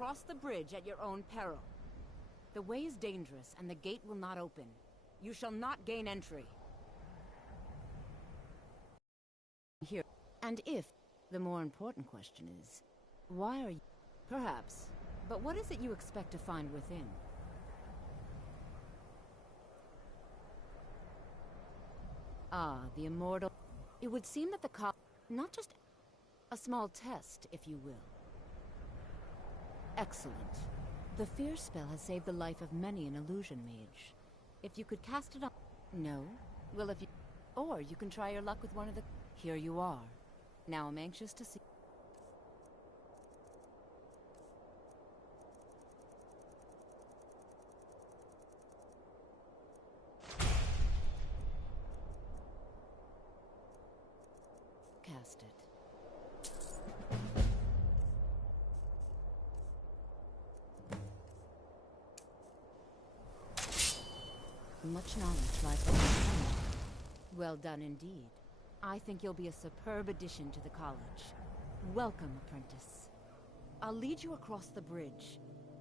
cross the bridge at your own peril. The way is dangerous, and the gate will not open. You shall not gain entry. Here. And if, the more important question is, why are you... Perhaps. But what is it you expect to find within? Ah, the immortal... It would seem that the not just a small test, if you will. Excellent. The fear spell has saved the life of many an illusion mage. If you could cast it on... No? Well, if you... Or you can try your luck with one of the... Here you are. Now I'm anxious to see... Cast it. Much knowledge lies behind you. Well done indeed. I think you'll be a superb addition to the college. Welcome, apprentice. I'll lead you across the bridge.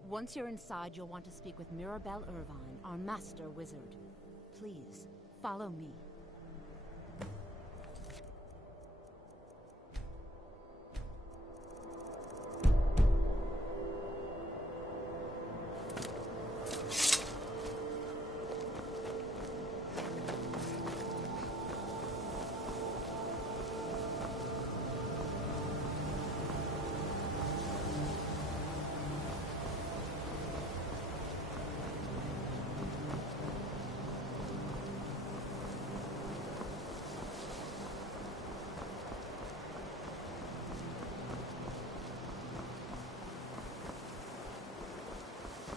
Once you're inside, you'll want to speak with Mirabelle Irvine, our master wizard. Please, follow me.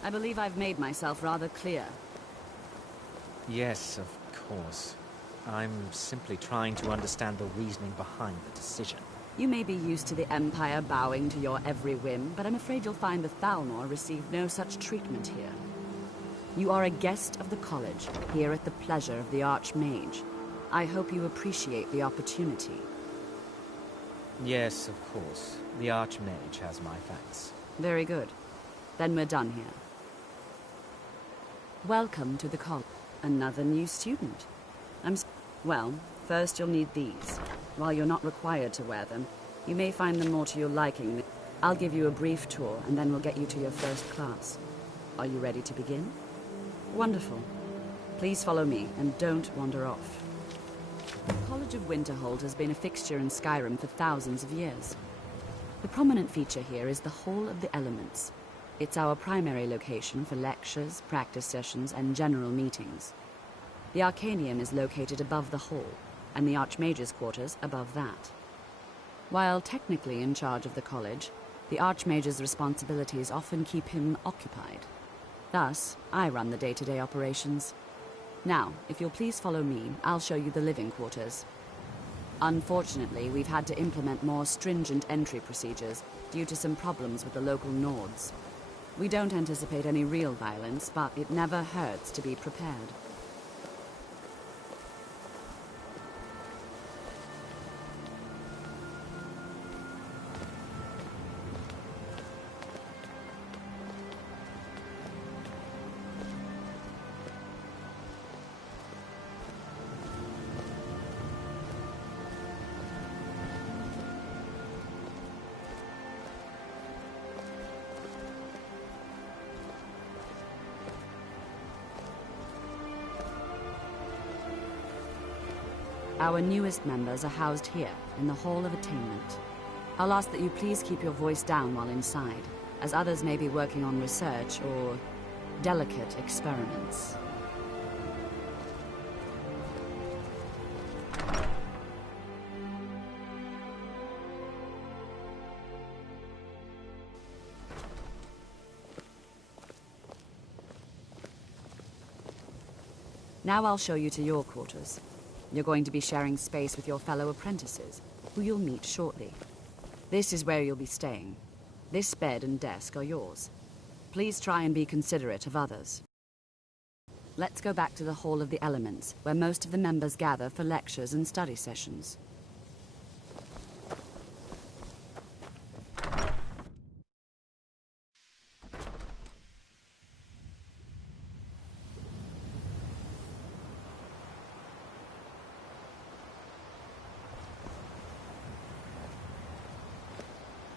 I believe I've made myself rather clear. Yes, of course. I'm simply trying to understand the reasoning behind the decision. You may be used to the Empire bowing to your every whim, but I'm afraid you'll find the Thalmor received no such treatment here. You are a guest of the college, here at the pleasure of the Archmage. I hope you appreciate the opportunity. Yes, of course. The Archmage has my thanks. Very good. Then we're done here. Welcome to the college. Another new student. Well, first you'll need these. While you're not required to wear them, you may find them more to your liking. I'll give you a brief tour, and then we'll get you to your first class. Are you ready to begin? Wonderful. Please follow me, and don't wander off. The College of Winterhold has been a fixture in Skyrim for thousands of years. The prominent feature here is the Hall of the Elements. It's our primary location for lectures, practice sessions, and general meetings. The Arcanium is located above the hall, and the Archmage's quarters above that. While technically in charge of the college, the Archmage's responsibilities often keep him occupied. Thus, I run the day-to-day operations. Now, if you'll please follow me, I'll show you the living quarters. Unfortunately, we've had to implement more stringent entry procedures due to some problems with the local Nords. We don't anticipate any real violence, but it never hurts to be prepared. Our newest members are housed here, in the Hall of Attainment. I'll ask that you please keep your voice down while inside, as others may be working on research or delicate experiments. Now I'll show you to your quarters. You're going to be sharing space with your fellow apprentices, who you'll meet shortly. This is where you'll be staying. This bed and desk are yours. Please try and be considerate of others. Let's go back to the Hall of the Elements, where most of the members gather for lectures and study sessions.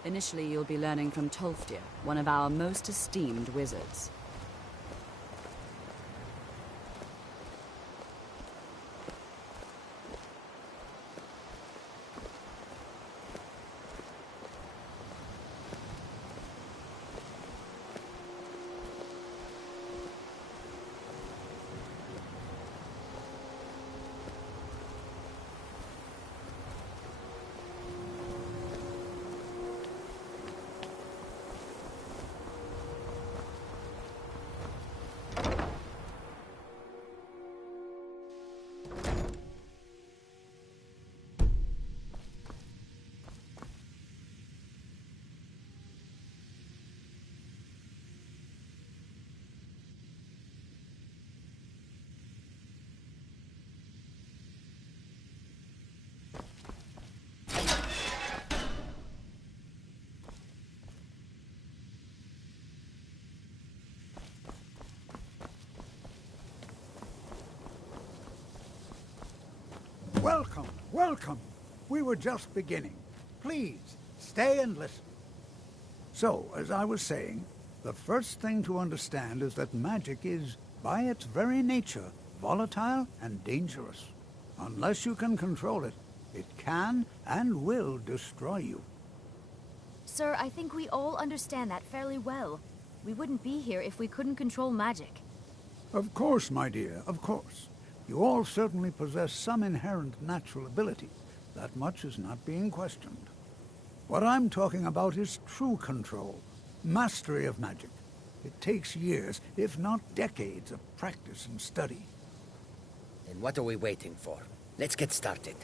Initially, you'll be learning from Tolfdir, one of our most esteemed wizards. Welcome, welcome. We were just beginning. Please, stay and listen. So, as I was saying, the first thing to understand is that magic is, by its very nature, volatile and dangerous. Unless you can control it, it can and will destroy you. Sir, I think we all understand that fairly well. We wouldn't be here if we couldn't control magic. Of course, my dear, of course. You all certainly possess some inherent natural ability. That much is not being questioned. What I'm talking about is true control, mastery of magic. It takes years, if not decades, of practice and study. Then what are we waiting for? Let's get started.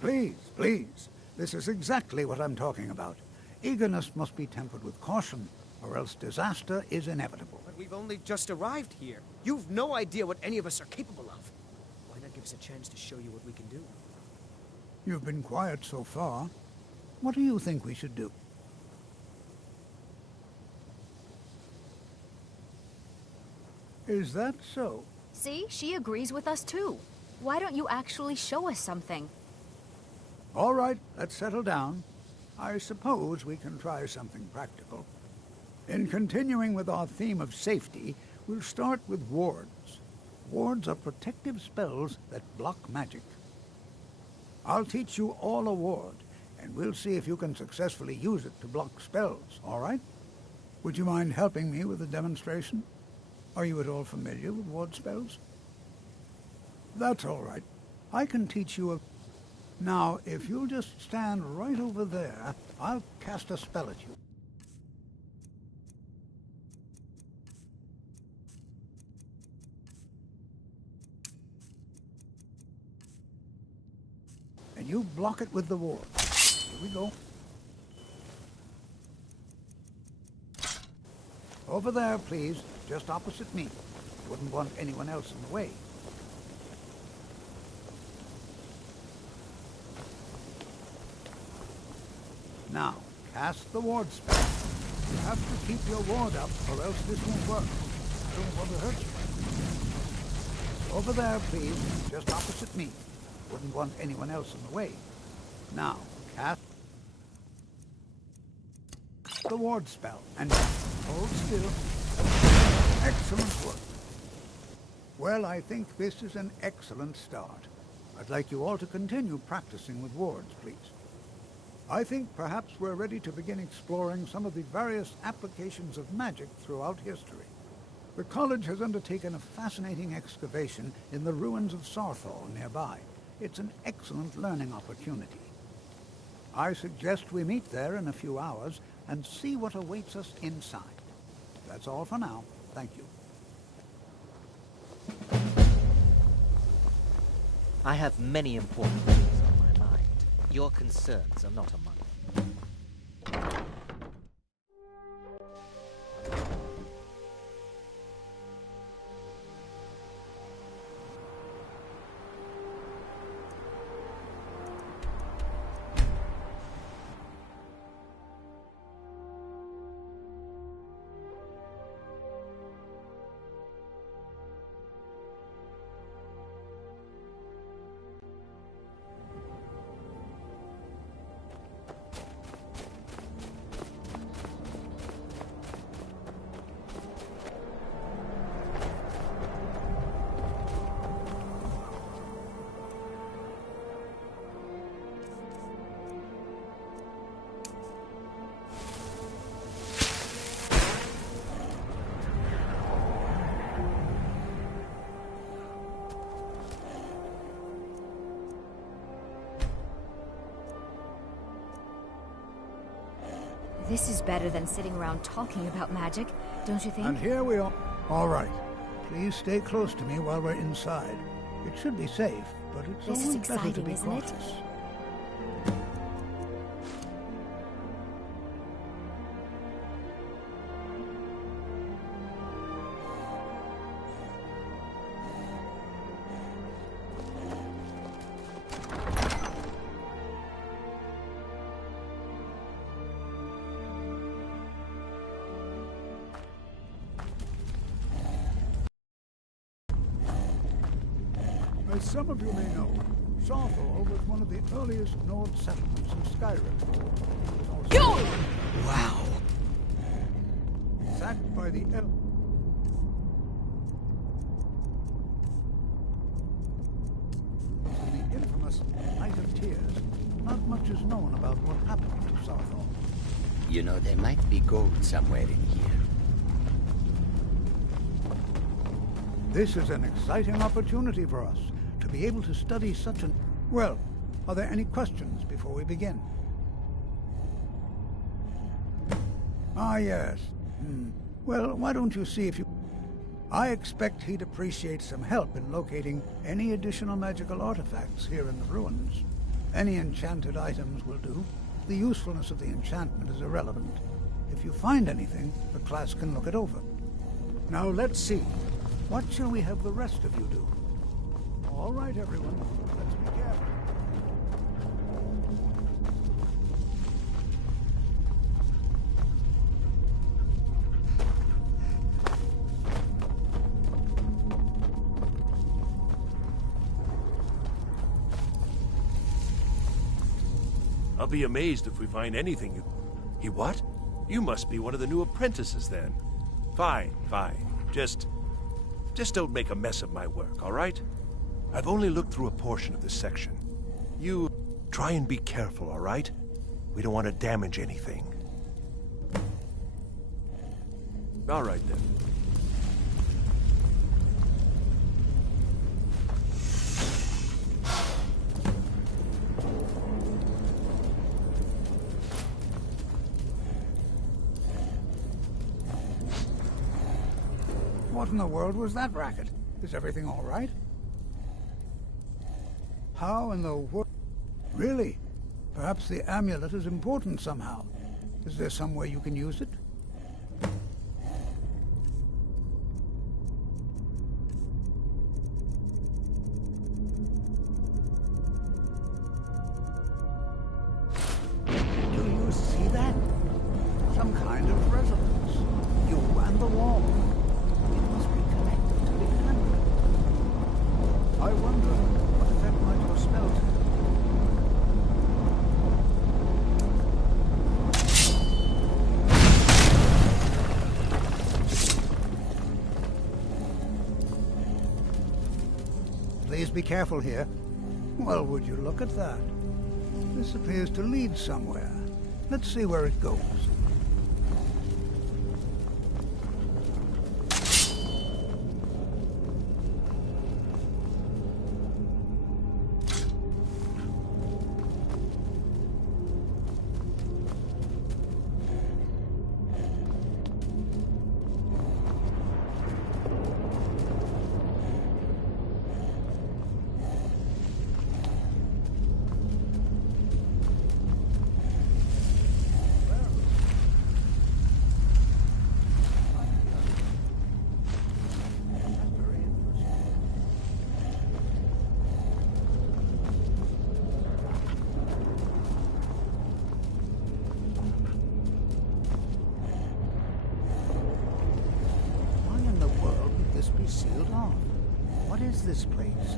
Please, please. This is exactly what I'm talking about. Eagerness must be tempered with caution, or else disaster is inevitable. But we've only just arrived here. You've no idea what any of us are capable of. Why not give us a chance to show you what we can do? You've been quiet so far. What do you think we should do? Is that so? See, she agrees with us too. Why don't you actually show us something? All right, let's settle down. I suppose we can try something practical. In continuing with our theme of safety, we'll start with wards. Wards are protective spells that block magic. I'll teach you all a ward, and we'll see if you can successfully use it to block spells, all right? Would you mind helping me with the demonstration? Are you at all familiar with ward spells? That's all right. I can teach you a... Now, if you'll just stand right over there, I'll cast a spell at you. And you block it with the ward. Here we go. Over there, please, just opposite me. Wouldn't want anyone else in the way. Now, cast the ward spell. You have to keep your ward up, or else this won't work. I don't want to hurt you. Over there, please, just opposite me. Wouldn't want anyone else in the way. Now, cast the ward spell, and hold still. Excellent work. Well, I think this is an excellent start. I'd like you all to continue practicing with wards, please. I think perhaps we're ready to begin exploring some of the various applications of magic throughout history. The college has undertaken a fascinating excavation in the ruins of Sarthal nearby. It's an excellent learning opportunity. I suggest we meet there in a few hours and see what awaits us inside. That's all for now. Thank you. I have many important things on my mind. Your concerns are not among them. This is better than sitting around talking about magic, don't you think? And here we are. All right. Please stay close to me while we're inside. It should be safe, but it's This is always better to exciting, be isn't it? cautious. As some of you may know, Sawthall was one of the earliest Nord settlements in Skyrim. Wow. Sacked by the in the infamous Night of Tears, not much is known about what happened to Sawthall. You know, there might be gold somewhere in here. This is an exciting opportunity for us to be able to study such an... Well, are there any questions before we begin? Ah, yes. Well, why don't you see if you... I expect he'd appreciate some help in locating any additional magical artifacts here in the ruins. Any enchanted items will do. The usefulness of the enchantment is irrelevant. If you find anything, the class can look it over. Now let's see. What shall we have the rest of you do? All right, everyone. Let's be careful. I'll be amazed if we find anything you... what? You must be one of the new apprentices, then. Fine, fine. Just don't make a mess of my work, all right? I've only looked through a portion of this section. You try and be careful, all right? We don't want to damage anything. All right, then. What in the world was that racket? Is everything all right? How in the world? Really? Perhaps the amulet is important somehow. Is there some way you can use it? Do you see that? Some kind of resonance. You and the wall. It must be connected to the amulet. I wonder what effect might your spell take. Please be careful here. Well, would you look at that? This appears to lead somewhere. Let's see where it goes. Why in the world would this be sealed off? What is this place?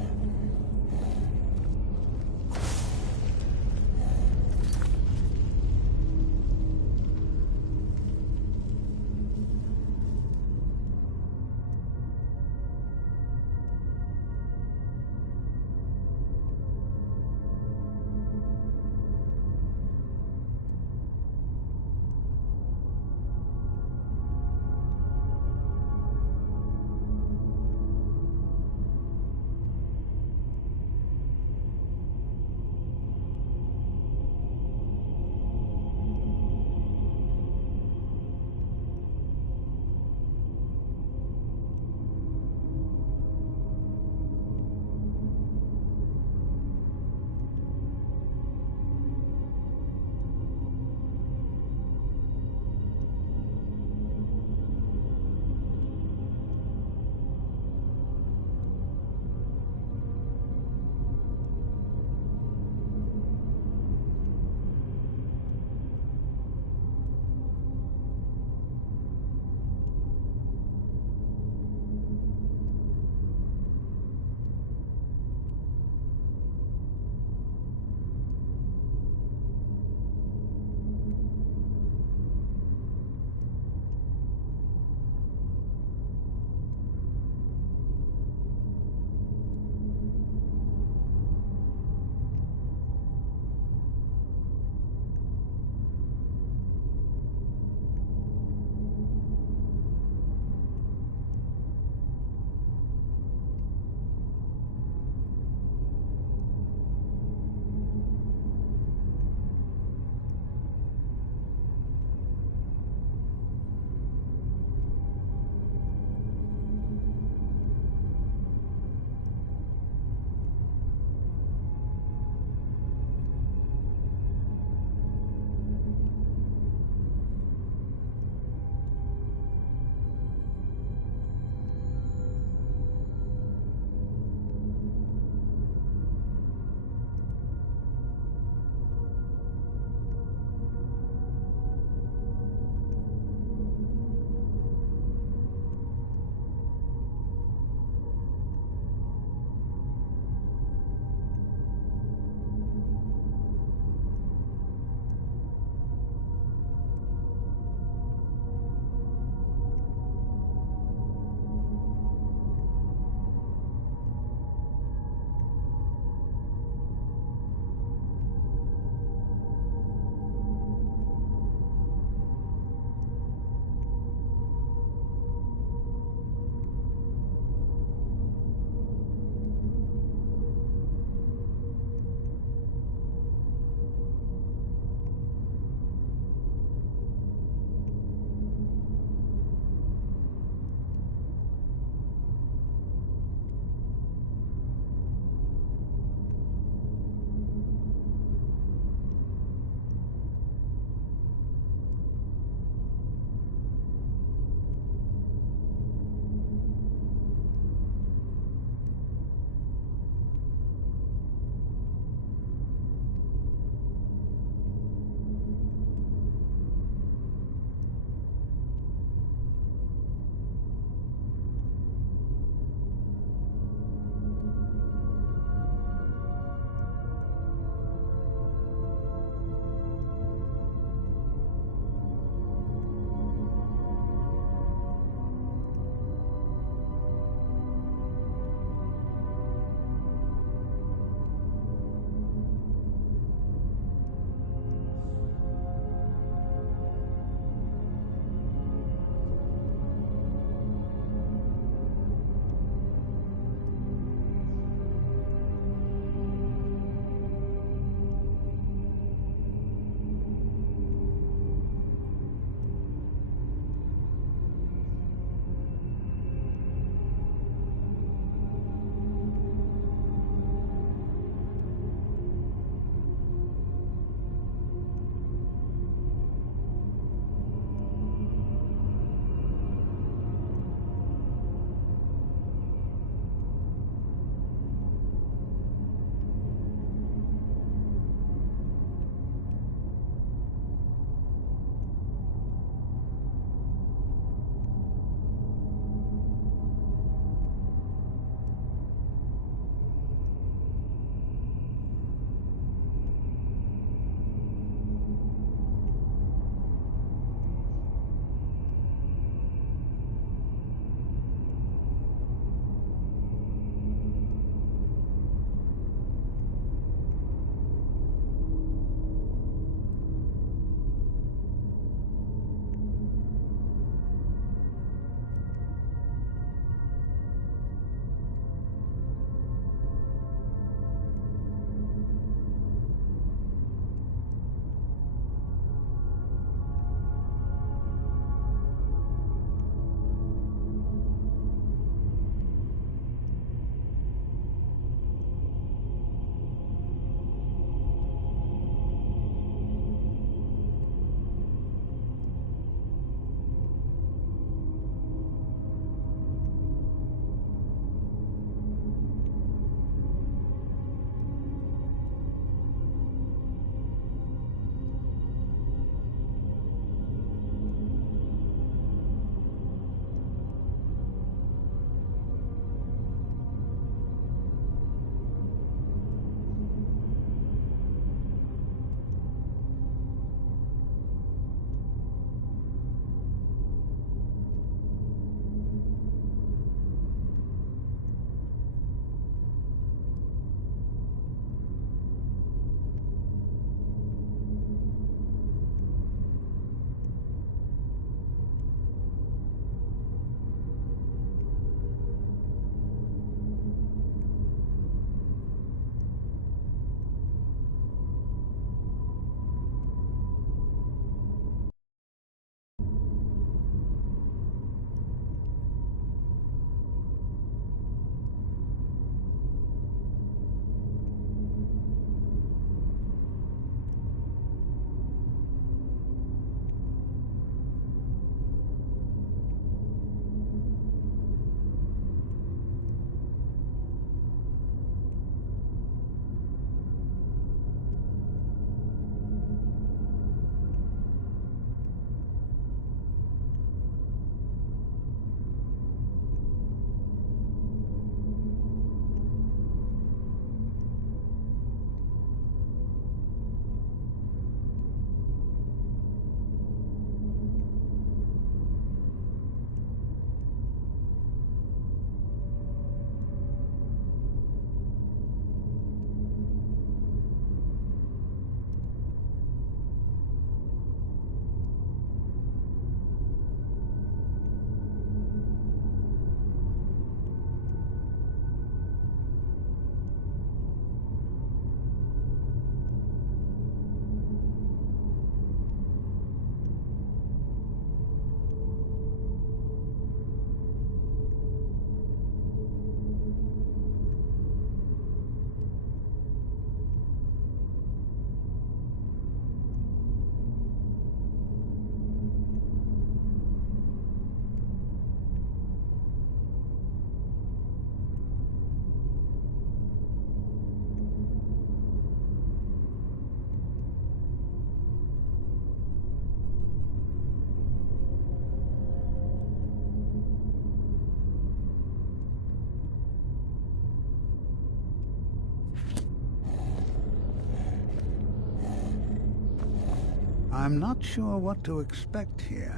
I'm not sure what to expect here.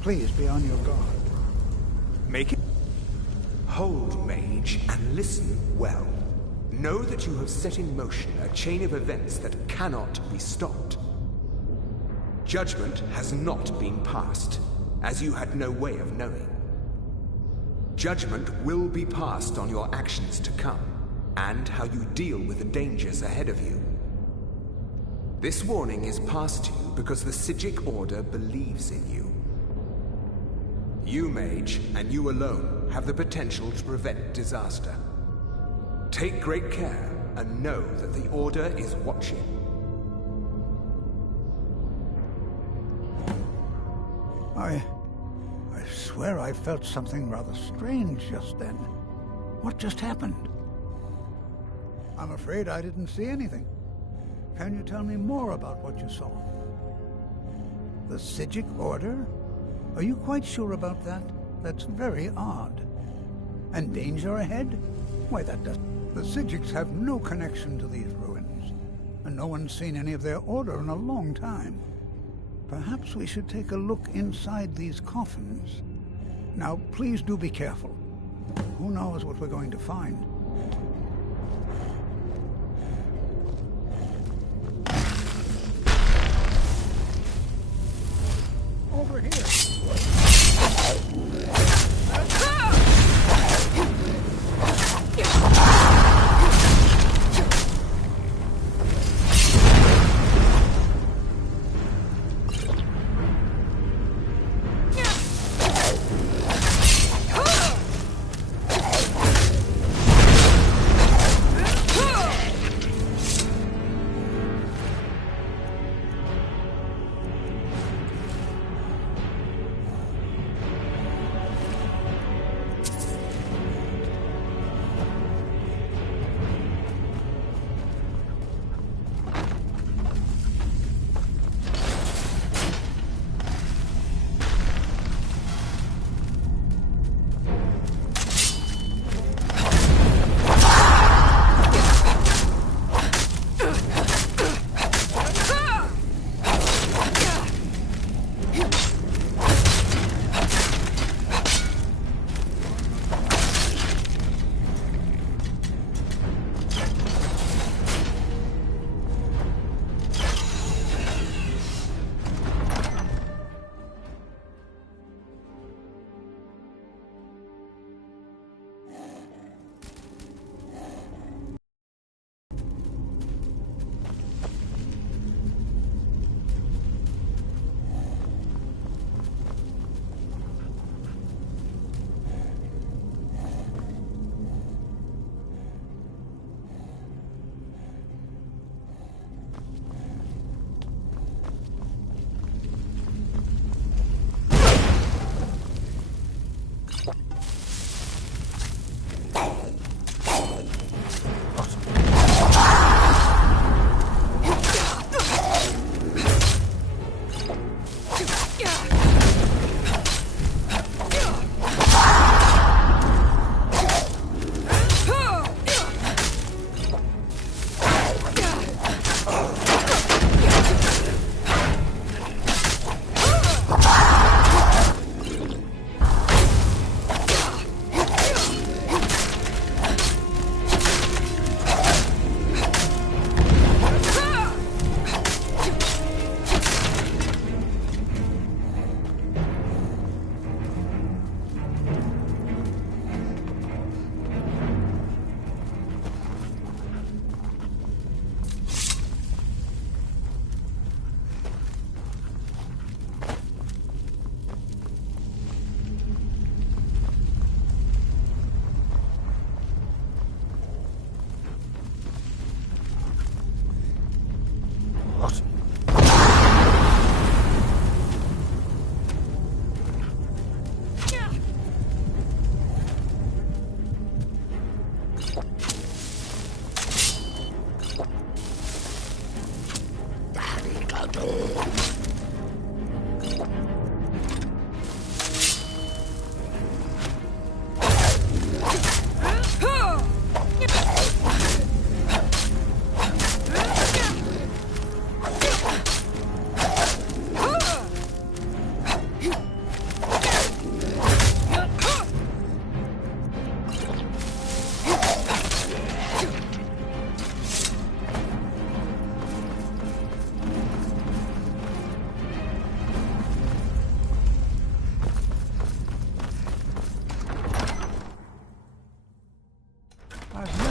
Please be on your guard. Make it. Hold, mage, and listen well. Know that you have set in motion a chain of events that cannot be stopped. Judgment has not been passed, as you had no way of knowing. Judgment will be passed on your actions to come, and how you deal with the dangers ahead of you. This warning is passed to you because the Psijic Order believes in you. You, mage, and you alone, have the potential to prevent disaster. Take great care, and know that the Order is watching. I swear I felt something rather strange just then. What just happened? I'm afraid I didn't see anything. Can you tell me more about what you saw? The Psijic Order? Are you quite sure about that? That's very odd. And danger ahead? Why, that doesn't... The Psijics have no connection to these ruins, and no one's seen any of their order in a long time. Perhaps we should take a look inside these coffins. Now, please do be careful. Who knows what we're going to find? Over here.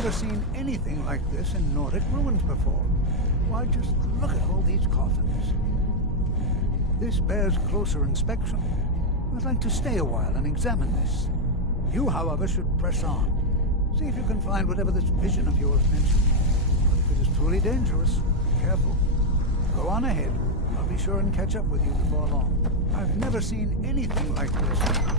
never seen anything like this in Nordic ruins before. Why, just look at all these coffins. This bears closer inspection. I'd like to stay a while and examine this. You, however, should press on. See if you can find whatever this vision of yours mentioned. If it is truly dangerous, be careful. Go on ahead. I'll be sure and catch up with you before long. I've never seen anything like this.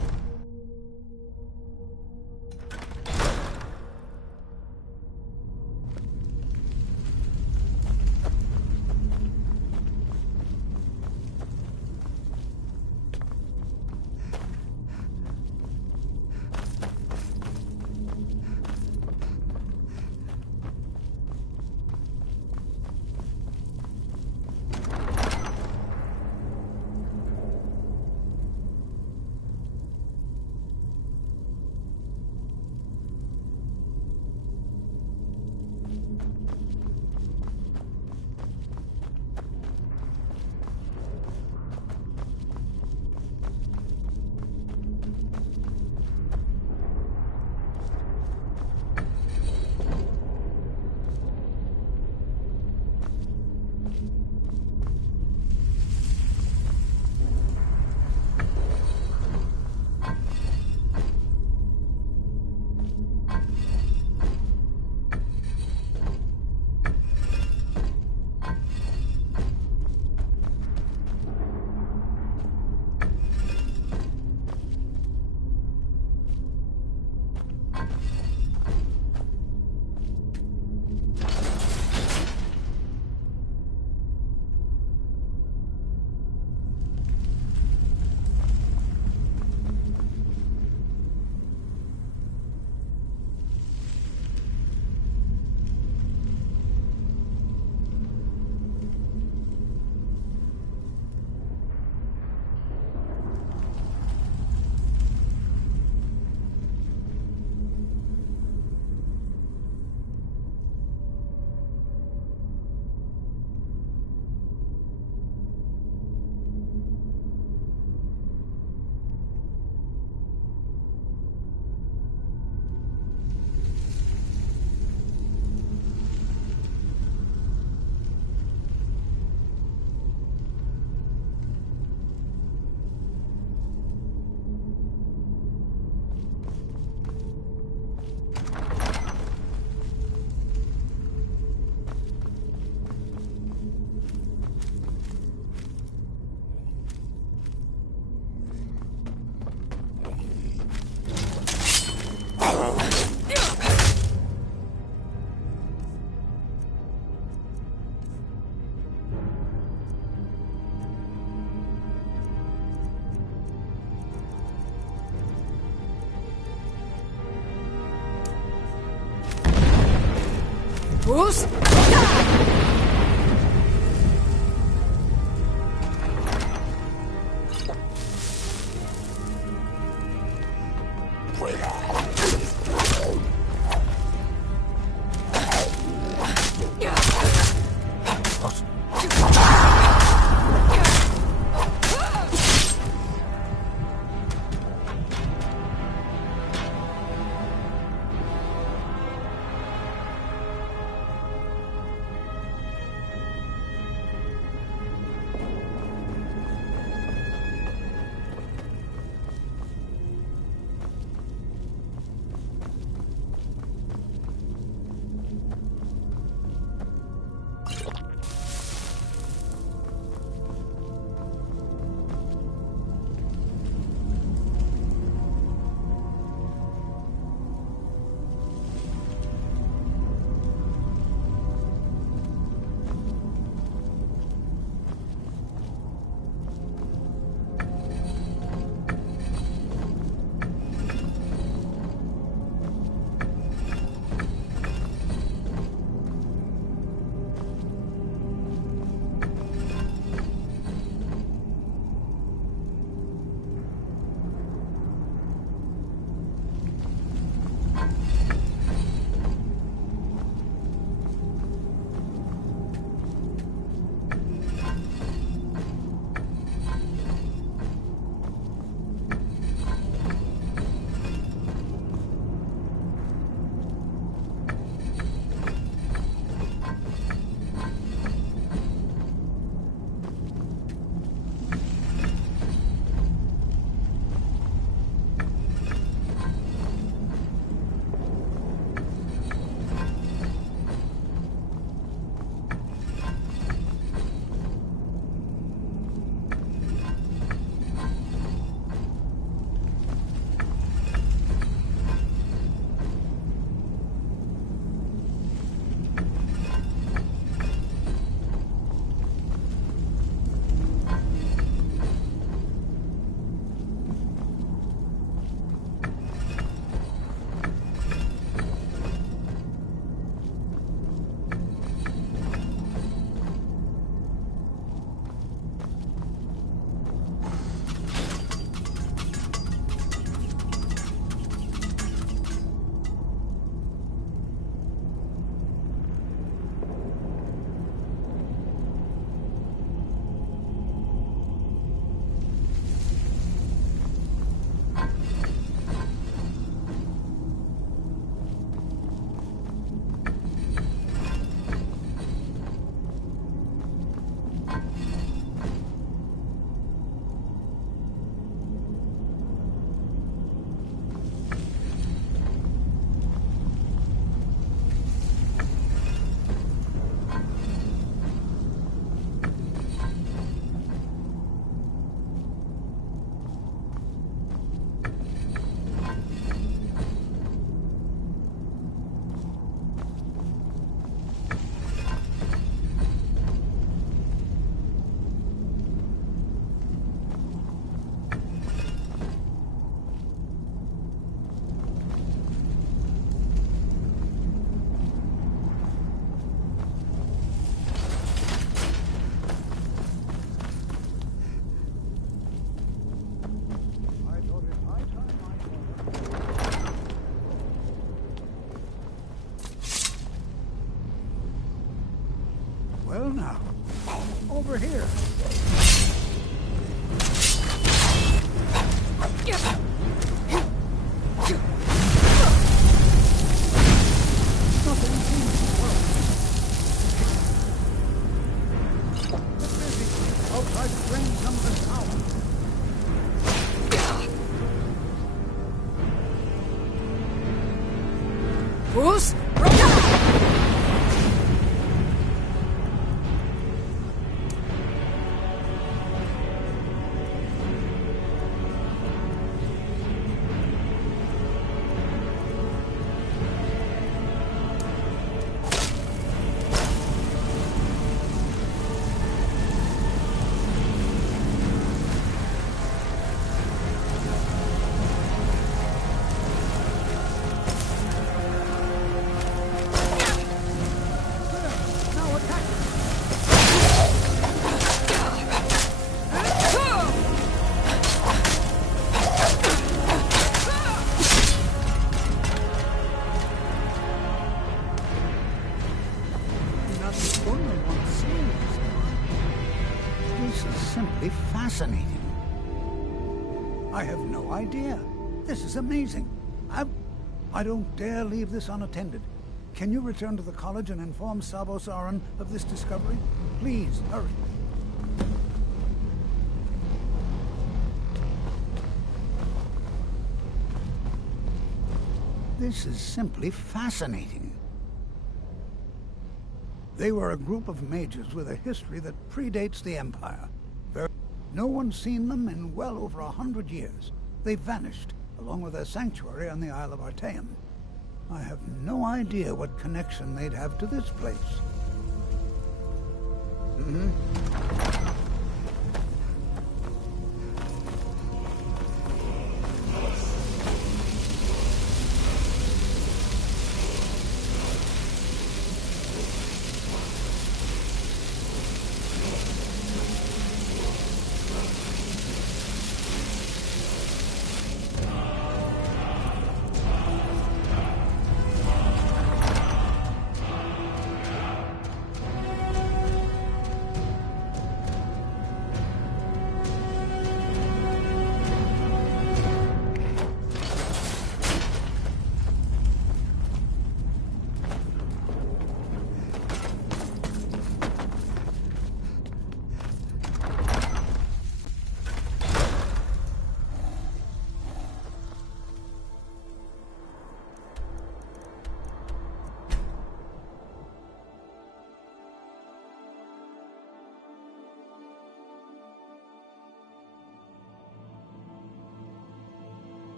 Who's? now. Over here. Nothing seems to work. Get busy. I'll try to drain some of this power. Bruce? This is simply fascinating. I have no idea. This is amazing. I don't dare leave this unattended. Can you return to the college and inform Savos Aran of this discovery? Please, hurry. This is simply fascinating. They were a group of mages with a history that predates the Empire. No one's seen them in well over 100 years. They vanished, along with their sanctuary on the Isle of Artaeum. I have no idea what connection they'd have to this place.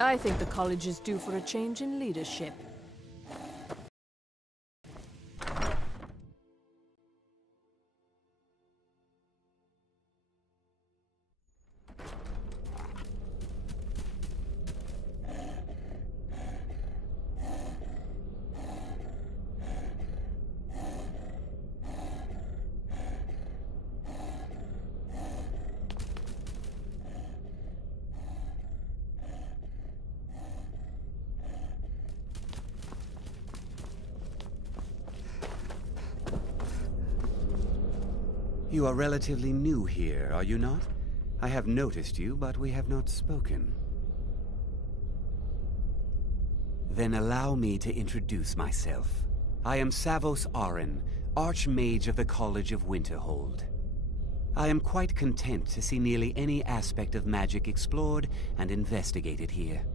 I think the college is due for a change in leadership. You are relatively new here, are you not? I have noticed you, but we have not spoken. Then allow me to introduce myself. I am Savos Aran, Archmage of the College of Winterhold. I am quite content to see nearly any aspect of magic explored and investigated here.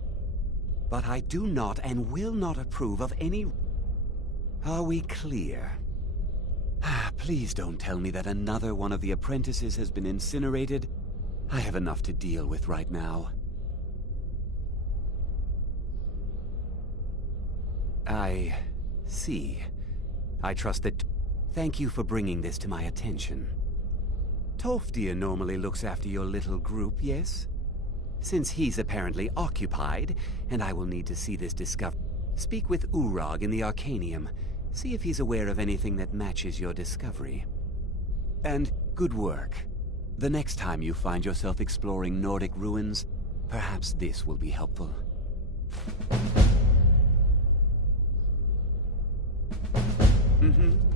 But I do not and will not approve of any... Are we clear? Please don't tell me that another one of the apprentices has been incinerated. I have enough to deal with right now. I see. I trust that... Thank you for bringing this to my attention. Tolfdir normally looks after your little group, yes? Since he's apparently occupied, and I will need to see this discovery, speak with Urag in the Arcanium. See if he's aware of anything that matches your discovery. And good work. The next time you find yourself exploring Nordic ruins, perhaps this will be helpful. Mm-hmm.